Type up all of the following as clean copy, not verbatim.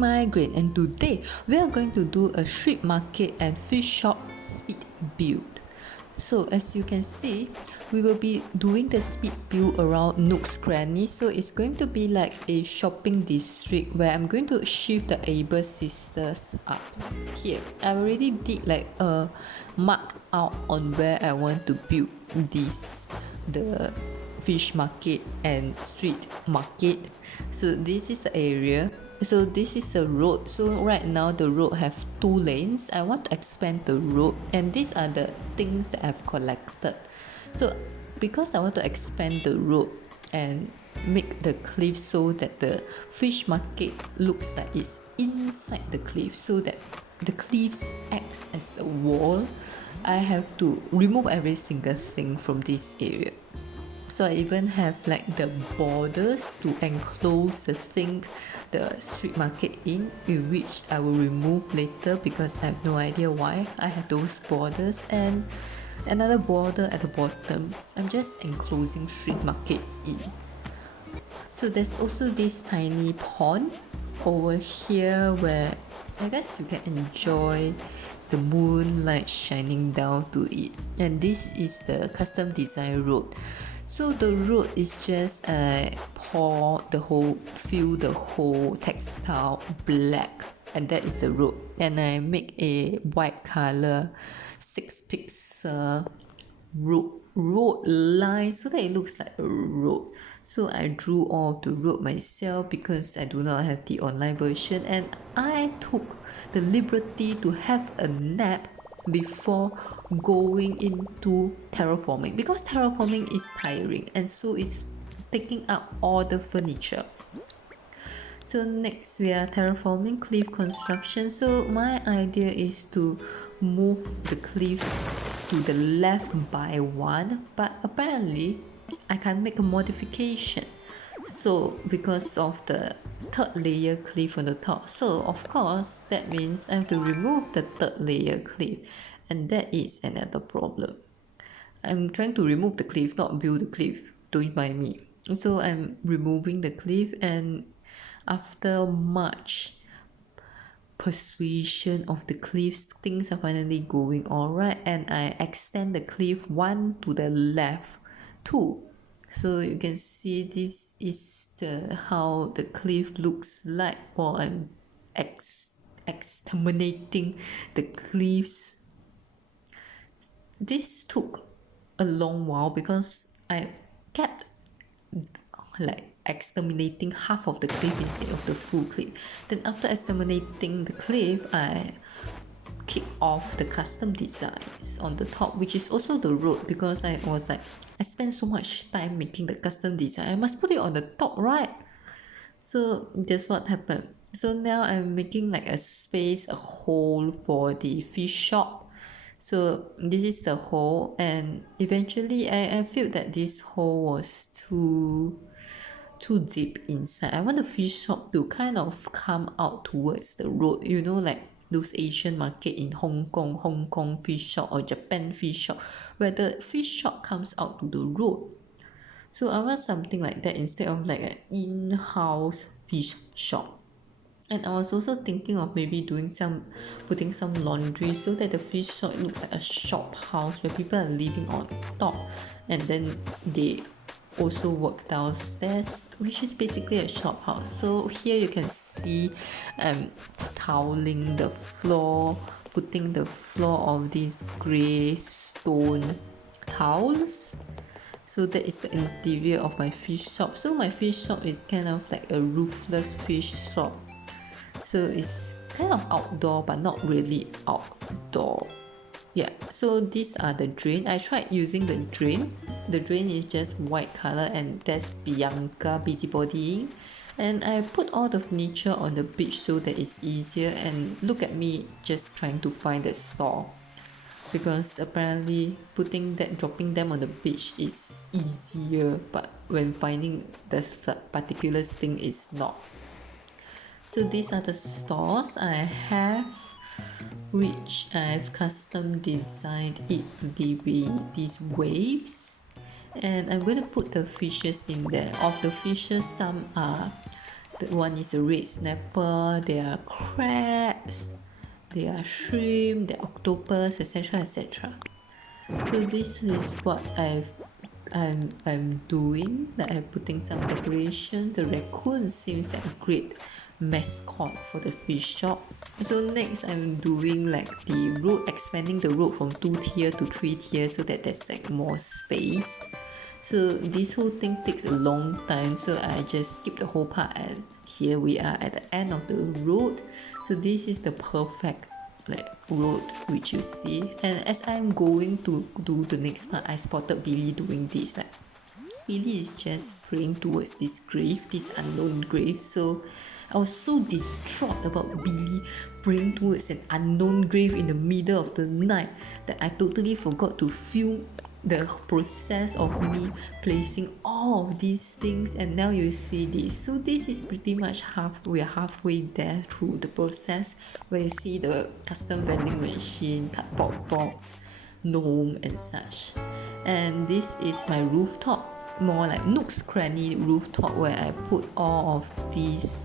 Migraine, and today we are going to do a street market and fish shop speed build. So as you can see, we will be doing the speed build around Nook's Cranny. So it's going to be like a shopping district where I'm going to shift the Able sisters up here. I already did like a mark out on where I want to build the fish market and street market. So this is the area. So this is the road. So right now the road have 2 lanes. I want to expand the road, and these are the things that I've collected. So because I want to expand the road and make the cliff so that the fish market looks like it's inside the cliff, so that the cliffs acts as the wall, I have to remove every single thing from this area. So I even have like the borders to enclose the street market in which I will remove later because I have no idea why I have those borders, and another border at the bottom. I'm just enclosing street markets in. So there's also this tiny pond over here where I guess you can enjoy the moonlight shining down to it. And this is the custom design road. So the road is just fill the whole textile black, and that is the road. And I make a white color 6 pixel road line so that it looks like a road. So I drew all the road myself because I do not have the online version, and I took the liberty to have a nap before going into terraforming, because terraforming is tiring and so it's taking up all the furniture. So next we are terraforming cliff construction. So my idea is to move the cliff to the left by 1, but apparently I can make a modification. So because of the 3rd layer cliff on the top, so of course that means I have to remove the 3rd layer cliff, and that is another problem. I'm trying to remove the cliff, not build the cliff, don't mind me. So I'm removing the cliff, and after much persuasion of the cliffs, things are finally going alright, and I extend the cliff 1 to the left 2. So you can see this is how the cliff looks like while I'm exterminating the cliffs. This took a long while because I kept like exterminating half of the cliff instead of the full cliff. Then after exterminating the cliff, I kick off the custom designs on the top, which is also the road, because I was like, I spent so much time making the custom design, I must put it on the top, right? So that's what happened. So now I'm making like a space, a hole for the fish shop. So this is the hole, and eventually I feel that this hole was too deep inside. I want the fish shop to kind of come out towards the road, you know, like those Asian market in Hong Kong fish shop or Japan fish shop, where the fish shop comes out to the road. So I want something like that instead of like an in-house fish shop. And I was also thinking of maybe putting some laundry so that the fish shop looks like a shop house where people are living on top, and then they also work downstairs, which is basically a shop house. So here you can see toweling the floor, putting the floor of these grey stone tiles. So that is the interior of my fish shop. So my fish shop is kind of like a roofless fish shop. So it's kind of outdoor but not really outdoor. Yeah, so these are the drain. I tried using the drain. The drain is just white color, and that's Bianca busybodying. And I put all the furniture on the beach so that it's easier, and look at me just trying to find the store, because apparently dropping them on the beach is easier, but when finding the particular thing is not. So these are the stores I have, which I've custom designed it to give me these waves, and I'm going to put the fishes in there. Of the fishes, some are The one is the red snapper, there are crabs, there are shrimp, there are octopus, etc, etc. So this is what I'm doing. Like I'm putting some decoration. The raccoon seems like a great mascot for the fish shop. So next I'm doing like the road, expanding the road from 2 tier to 3 tier so that there's like more space. So this whole thing takes a long time, so I just skip the whole part, and here we are at the end of the road. So this is the perfect like road which you see, and as I'm going to do the next part, I spotted Billy doing this. Like Billy is just praying towards this grave, this unknown grave. So I was so distraught about Billy praying towards an unknown grave in the middle of the night that I totally forgot to film the process of me placing all of these things, and now you see this. So this is pretty much we are halfway there through the process, where you see the custom vending machine, cardboard box, gnome and such. And this is my rooftop, more like Nook's Cranny rooftop, where I put all of these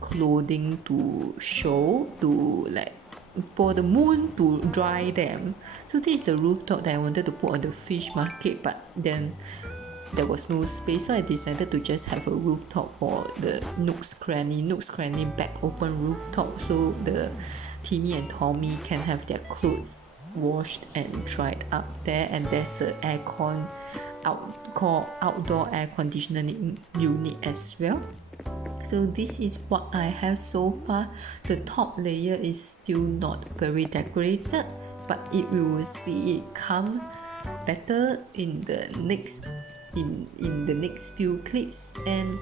clothing to show, to like for the moon to dry them. So this is the rooftop that I wanted to put on the fish market, but then there was no space, so I decided to just have a rooftop for the Nook's Cranny back open rooftop, so the Timmy and Tommy can have their clothes washed and dried up there. And there's the aircon outdoor air conditioning unit as well. So this is what I have so far. The top layer is still not very decorated, but we will see it come better in the next few clips. And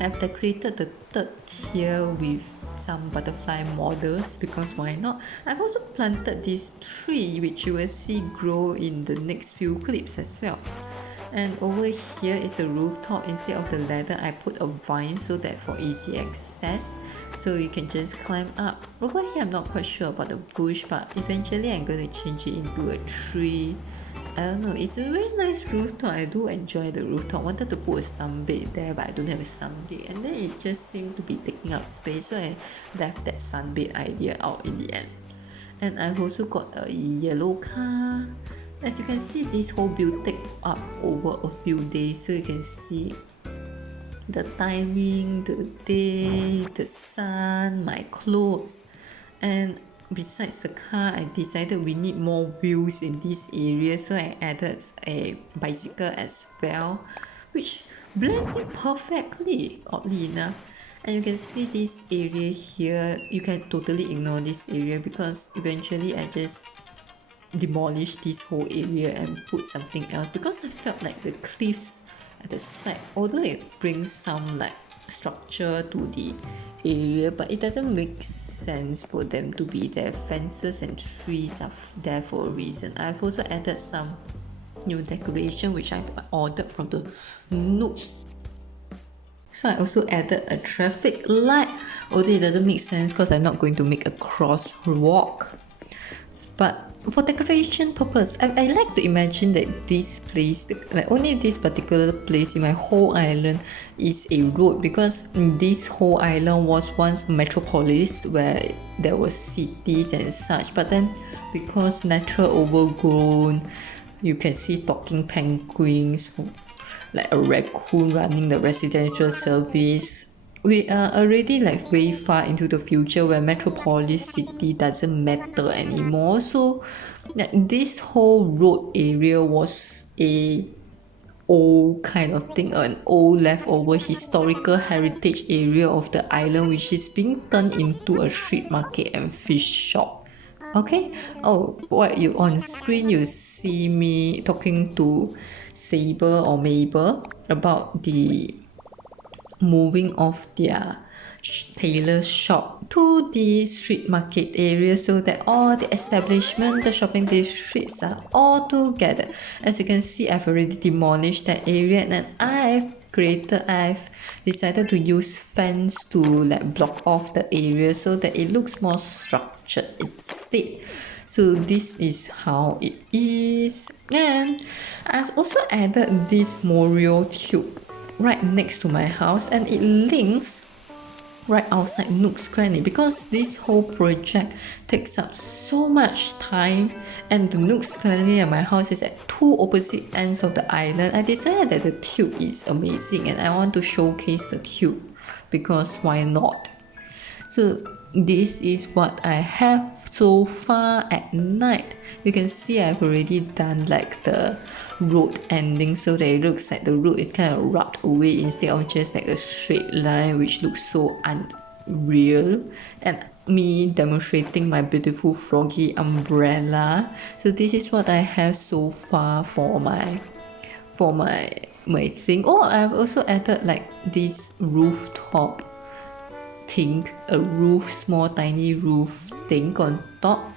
I've decorated the third tier with some butterfly models, because why not? I've also planted this tree which you will see grow in the next few clips as well. And over here is the rooftop. Instead of the ladder, I put a vine so that for easy access, so you can just climb up. Over here I'm not quite sure about the bush, but eventually I'm going to change it into a tree. I don't know, it's a very nice rooftop. I do enjoy the rooftop. Wanted to put a sunbed there, but I don't have a sunbed, and then it just seemed to be taking up space, so I left that sunbed idea out in the end. And I've also got a yellow car. As you can see, this whole build takes up over a few days, so you can see the timing, the day, the sun, my clothes. And besides the car, I decided we need more wheels in this area, so I added a bicycle as well, which blends in perfectly, oddly enough. And you can see this area here. You can totally ignore this area, because eventually I just demolish this whole area and put something else, because I felt like the cliffs at the side, although it brings some like structure to the area, but it doesn't make sense for them to be there. Fences and trees are there for a reason. I've also added some new decoration which I've ordered from the noobs. So I also added a traffic light, although it doesn't make sense because I'm not going to make a crosswalk. But for decoration purpose, I like to imagine that this place, like only this particular place in my whole island, is a road, because this whole island was once a metropolis where there were cities and such, but then because natural overgrown, you can see talking penguins, like a raccoon running the residential service. We are already like way far into the future where metropolis city doesn't matter anymore. So like, this whole road area was a old kind of thing, an old leftover historical heritage area of the island, which is being turned into a street market and fish shop. Okay. Oh, what you on screen, you see me talking to Saber or Mabel about the moving of their tailor shop to the street market area, so that all the establishment, the shopping districts are all together. As you can see, I've already demolished that area, and I've decided to use fence to like block off the area so that it looks more structured instead. So this is how it is. And I've also added this Morio tube right next to my house, and it links right outside Nook's Cranny, because this whole project takes up so much time and the Nook's Cranny and my house is at two opposite ends of the island. I decided that the tube is amazing and I want to showcase the tube because why not? So this is what I have so far at night. You can see I've already done like the road ending so that it looks like the road is kind of rubbed away instead of just like a straight line, which looks so unreal. And me demonstrating my beautiful froggy umbrella. So this is what I have so far for my thing. Oh, I've also added like this rooftop thing, a roof, small tiny roof thing on top,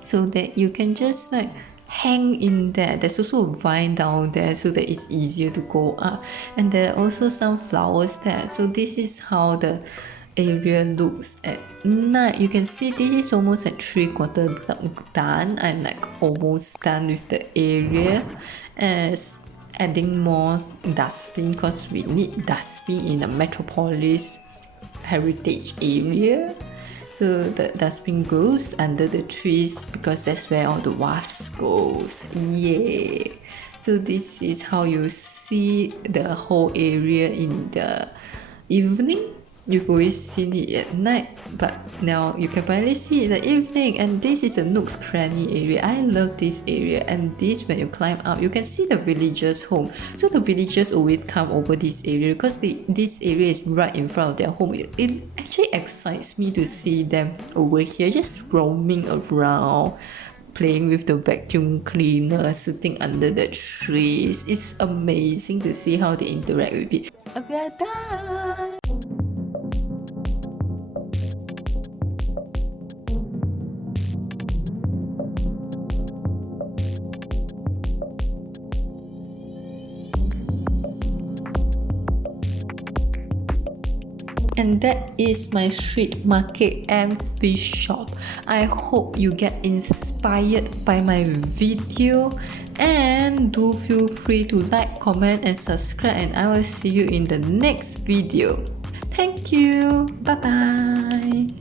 so that you can just like hang in there. There's also a vine down there so that it's easier to go up, and there are also some flowers there. So this is how the area looks at night. You can see this is almost at 3/4 done. I'm like almost done with the area, as adding more dustbin because we need dustbin in a metropolis heritage area. So the dustbin goes under the trees because that's where all the wasps goes. Yeah. So this is how you see the whole area in the evening. You've always seen it at night, but now you can finally see it in the evening. And this is the Nook's Cranny area. I love this area, and this, when you climb up, you can see the villagers' home. So the villagers always come over this area because this area is right in front of their home. It actually excites me to see them over here, just roaming around, playing with the vacuum cleaner, sitting under the trees. It's amazing to see how they interact with it. We are done! And that is my street market and fish shop. I hope you get inspired by my video, and do feel free to like, comment and subscribe, and I will see you in the next video. Thank you. Bye bye.